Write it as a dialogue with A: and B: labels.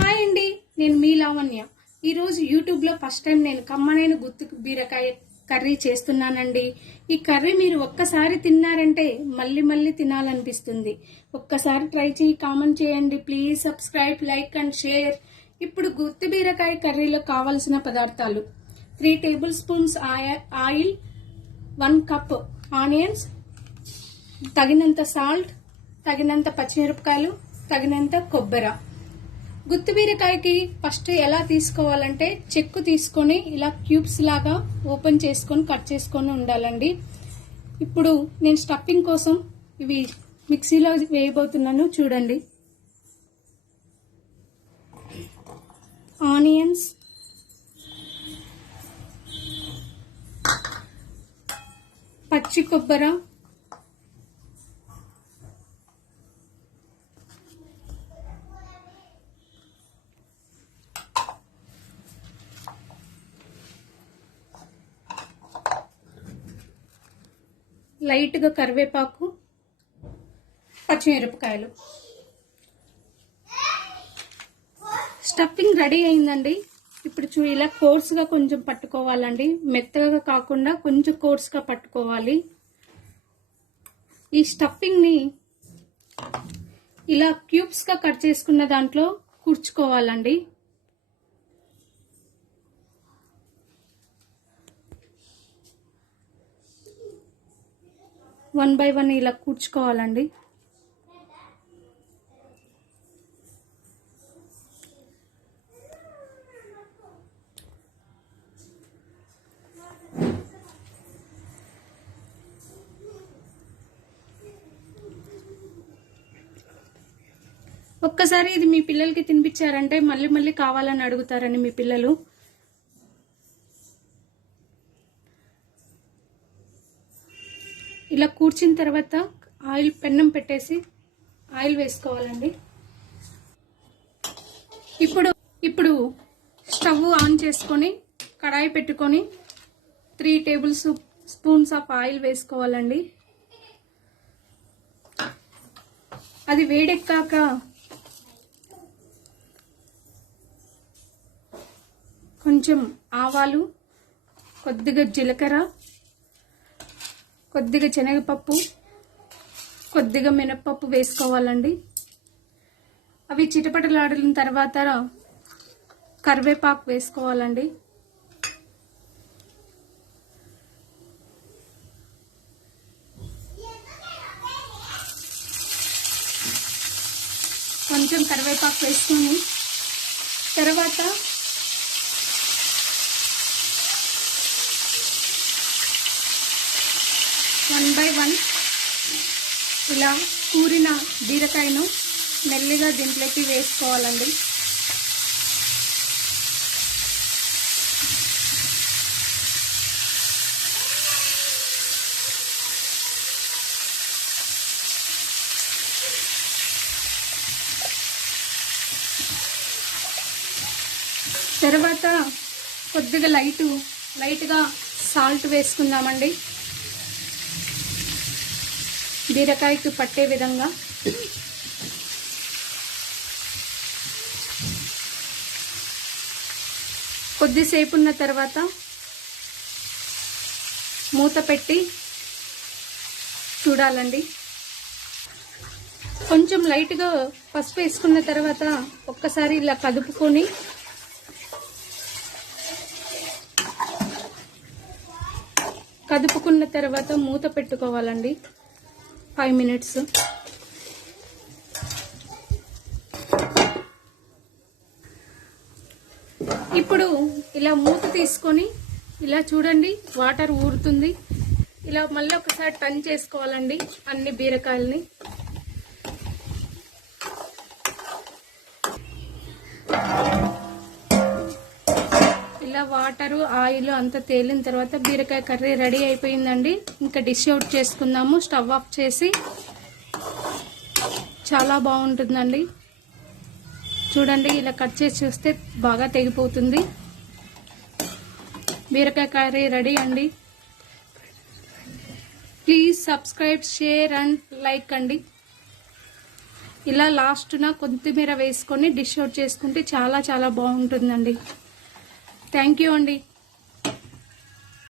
A: Hi అండి నేను మీ లావణ్య. ఈరోజు యూట్యూబ్లో ఫస్ట్ టైం నేను కమ్మనైన గుత్తు బీరకాయ కర్రీ చేస్తున్నానండి. ఈ కర్రీ మీరు ఒక్కసారి తిన్నారంటే మళ్ళీ మళ్ళీ తినాలనిపిస్తుంది. ఒక్కసారి ట్రై చేయి కామెంట్ చేయండి please subscribe like and share. ఇప్పుడు గుత్తి బీరకాయ కర్రీలో కావలసిన పదార్థాలు. Three tablespoons oil one cup onions తగినంత సాల్ట్ తగినంత పచ్చిమిరపకాయలు తగినంత కొబ్బరి. గుత్తి బీరకాయకి ఫస్ట్ ఎలా తీసుకోవాలంటే చెక్కు తీసుకొని ఇలా క్యూబ్స్ లాగా ఓపెన్ చేసుకొని కట్ చేసుకొని ఉండాలండి. ఇప్పుడు నేను స్టఫింగ్ కోసం ఇవి మిక్సీలో వేయబోతున్నాను చూడండి. ఆనియన్స్. పచ్చి కొబ్బరి. లైట్గా కరివేపాకు పచ్చిమిరపకాయలు. స్టఫింగ్ రెడీ అయిందండి. ఇప్పుడు చూ ఇలా కోర్స్గా కొంచెం పట్టుకోవాలండి. మెత్తగా కాకుండా కొంచెం కోర్స్గా పట్టుకోవాలి. ఈ స్టఫింగ్ని ఇలా క్యూబ్స్గా కట్ చేసుకున్న దాంట్లో కూర్చుకోవాలండి. వన్ బై వన్ ఇలా కూర్చుకోవాలండి. ఒక్కసారి ఇది మీ పిల్లలకి తినిపించారంటే మళ్ళీ మళ్ళీ కావాలని అడుగుతారని మీ పిల్లలు. ఇలా కూర్చిన తర్వాత ఆయిల్ పెన్నం పెట్టేసి ఆయిల్ వేసుకోవాలండి. ఇప్పుడు ఇప్పుడు స్టవ్ ఆన్ చేసుకొని కడాయి పెట్టుకొని three table spoons of oil వేసుకోవాలండి. అది వేడెక్కాక కొంచెం ఆవాలు కొద్దిగా జీలకర్ర కొద్దిగా శనగపప్పు కొద్దిగా మినప్పప్పు వేసుకోవాలండి. అవి చిటపటలాడిన తర్వాత కరివేపాకు వేసుకోవాలండి. కొంచెం కరివేపాకు వేసుకొని తర్వాత బై వన్ ఇలా కూరిన బీరకాయను మెల్లిగా దీంట్లోకి వేసుకోవాలండి. తర్వాత కొద్దిగా లైటు లైట్గా సాల్ట్ వేసుకుందామండి. బీరకాయకి పట్టే విధంగా. కొద్దిసేపు ఉన్న తర్వాత మూత పెట్టి చూడాలండి. కొంచెం లైట్గా పసుపు వేసుకున్న తర్వాత ఒక్కసారి ఇలా కదుపుకొని కదుపుకున్న తర్వాత మూత పెట్టుకోవాలండి. ఫైవ్ మినిట్స్ ఇప్పుడు ఇలా మూత తీసుకొని ఇలా చూడండి వాటర్ ఊరుతుంది. ఇలా మళ్ళీ ఒకసారి టన్ చేసుకోవాలండి అన్ని బీరకాయలని. ఇలా వాటరు ఆయిల్ అంతా తేలిన తర్వాత బీరకాయ కర్రీ రెడీ అయిపోయిందండి. ఇంకా డిష్ అవుట్ చేసుకుందాము. స్టవ్ ఆఫ్ చేసి చాలా బాగుంటుందండి. చూడండి ఇలా కట్ చేసి చూస్తే బాగా తెగిపోతుంది. బీరకాయ కర్రీ రెడీ అండి. Please subscribe share and like అండి. ఇలా లాస్ట్న కొత్తిమీర వేసుకొని డిష్ అవుట్ చేసుకుంటే చాలా చాలా బాగుంటుందండి. థ్యాంక్ యూ అండి.